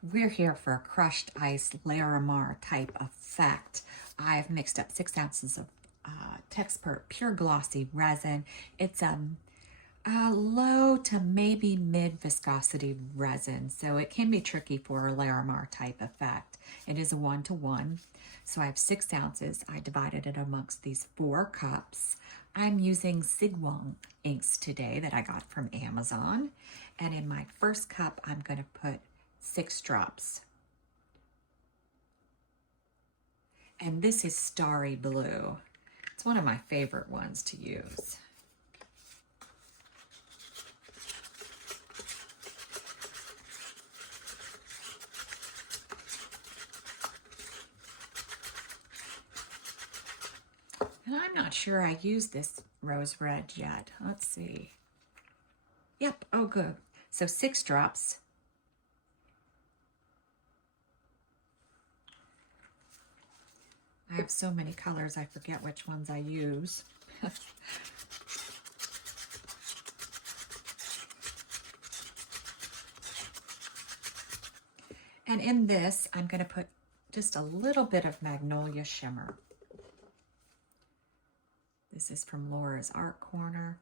We're here for a crushed ice Larimar type effect. I've mixed up 6 ounces of Teexpert Pure Glossy resin. It's a low to maybe mid viscosity resin, so it can be tricky for a Larimar type effect. It is a 1-to-1, so I have 6 ounces. I divided it amongst these 4 cups. I'm using Sigwang inks today that I got from Amazon, and in my first cup I'm going to put 6 drops. And this is Starry Blue. It's one of my favorite ones to use. And I'm not sure I used this rose red yet. Let's see. Yep, oh good. So 6 drops. I have so many colors, I forget which ones I use. And in this, I'm going to put just a little bit of Magnolia Shimmer. This is from Laura's Art Corner.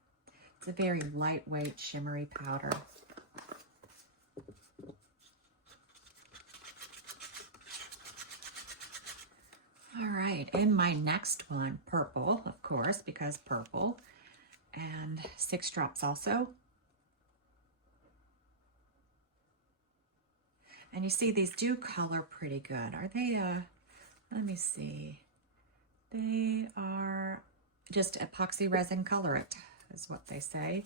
It's a very lightweight, shimmery powder. All right, in my next one, purple, of course, because purple, and 6 drops also. And you see these do color pretty good. Are they, let me see. They are just epoxy resin colorant, is what they say.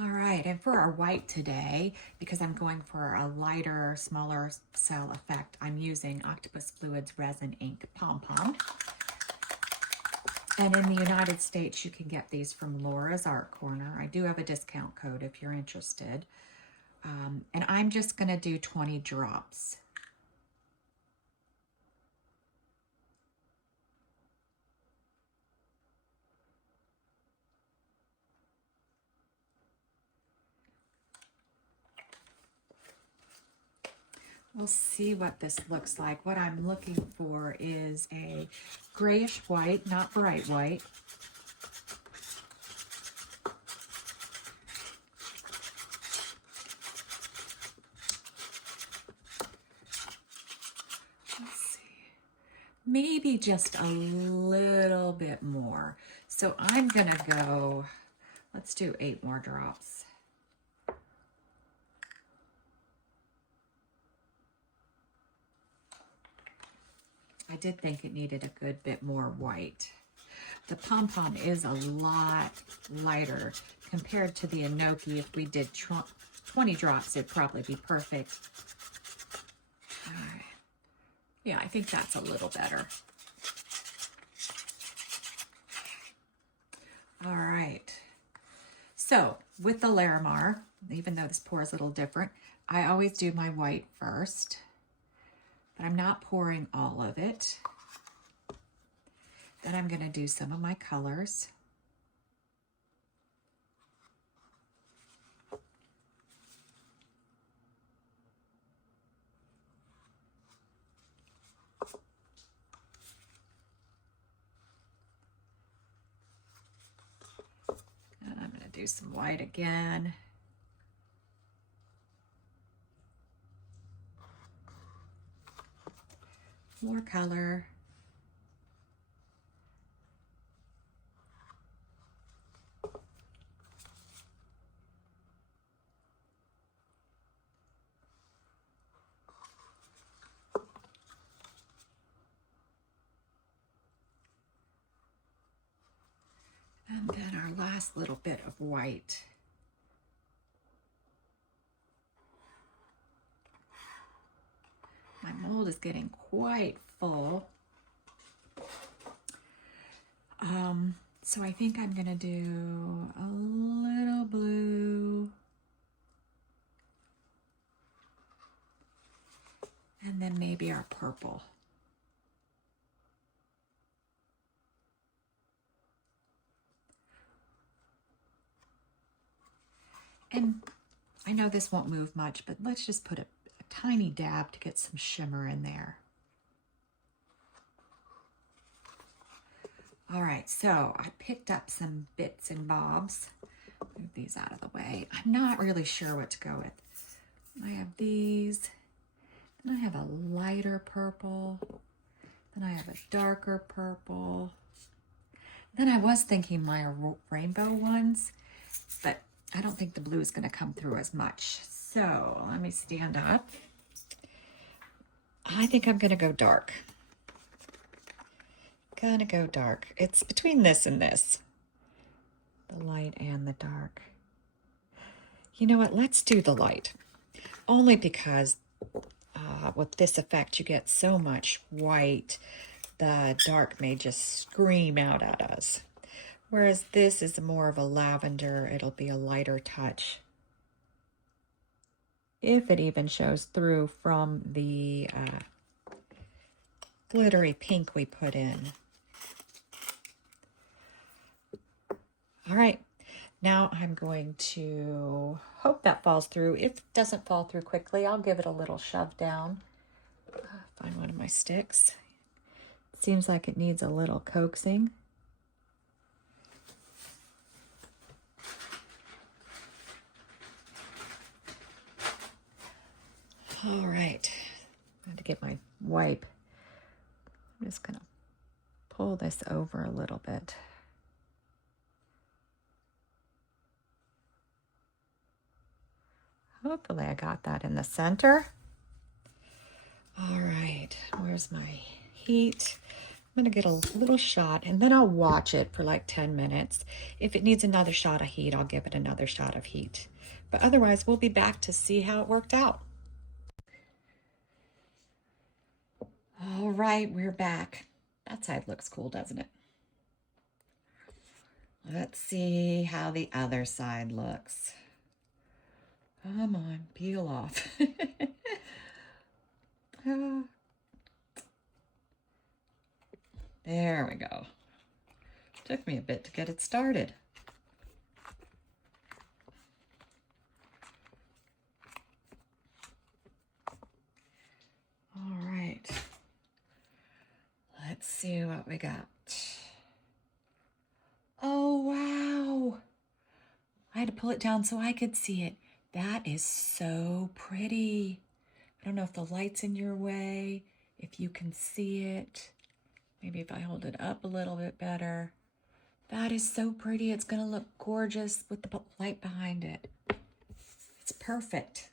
All right, and for our white today, because I'm going for a lighter, smaller cell effect, I'm using Octopus Fluids Resin Ink PomPom. And in the United States, you can get these from Laura's Art Corner. I do have a discount code if you're interested. And I'm just going to do 20 drops. We'll see what this looks like. What I'm looking for is a grayish white, not bright white. Let's see. Maybe just a little bit more. So I'm gonna go, let's do 8 more drops. I did think it needed a good bit more white. The PomPom is a lot lighter compared to the Enoki. If we did 20 drops, it'd probably be perfect. All right. Yeah, I think that's a little better. All right. So with the Larimar, even though this pour is a little different, I always do my white first. But I'm not pouring all of it. Then I'm going to do some of my colors. And I'm going to do some white again. More color. And then our last little bit of white. My mold is getting quite full. So I think I'm gonna do a little blue. And then maybe our purple. And I know this won't move much, but let's just put a tiny dab to get some shimmer in there. All right, so I picked up some bits and bobs. Move these out of the way. I'm not really sure what to go with. I have these, then I have a lighter purple, then I have a darker purple. Then I was thinking my rainbow ones, but I don't think the blue is going to come through as much. So let me stand up. I think I'm going to go dark. Gonna go dark. It's between this and this. The light and the dark. You know what? Let's do the light. Only because with this effect you get so much white, the dark may just scream out at us. Whereas this is more of a lavender, it'll be a lighter touch. If it even shows through from the glittery pink we put in. All right, now I'm going to hope that falls through. If it doesn't fall through quickly, I'll give it a little shove down. Find one of my sticks. It seems like it needs a little coaxing. All right, I had to get my wipe. I'm just gonna pull this over a little bit. Hopefully I got that in the center. All right, where's my heat? I'm gonna get a little shot and then I'll watch it for like 10 minutes. If it needs another shot of heat, I'll give it another shot of heat. But otherwise, we'll be back to see how it worked out. All right, we're back. That side looks cool, doesn't it? Let's see how the other side looks. Come on, peel off. There we go. Took me a bit to get it started. All right. Let's see what we got. Oh, wow. I had to pull it down so I could see it. That is so pretty. I don't know if the light's in your way, if you can see it. Maybe if I hold it up a little bit better. That is so pretty. It's going to look gorgeous with the light behind it. It's perfect.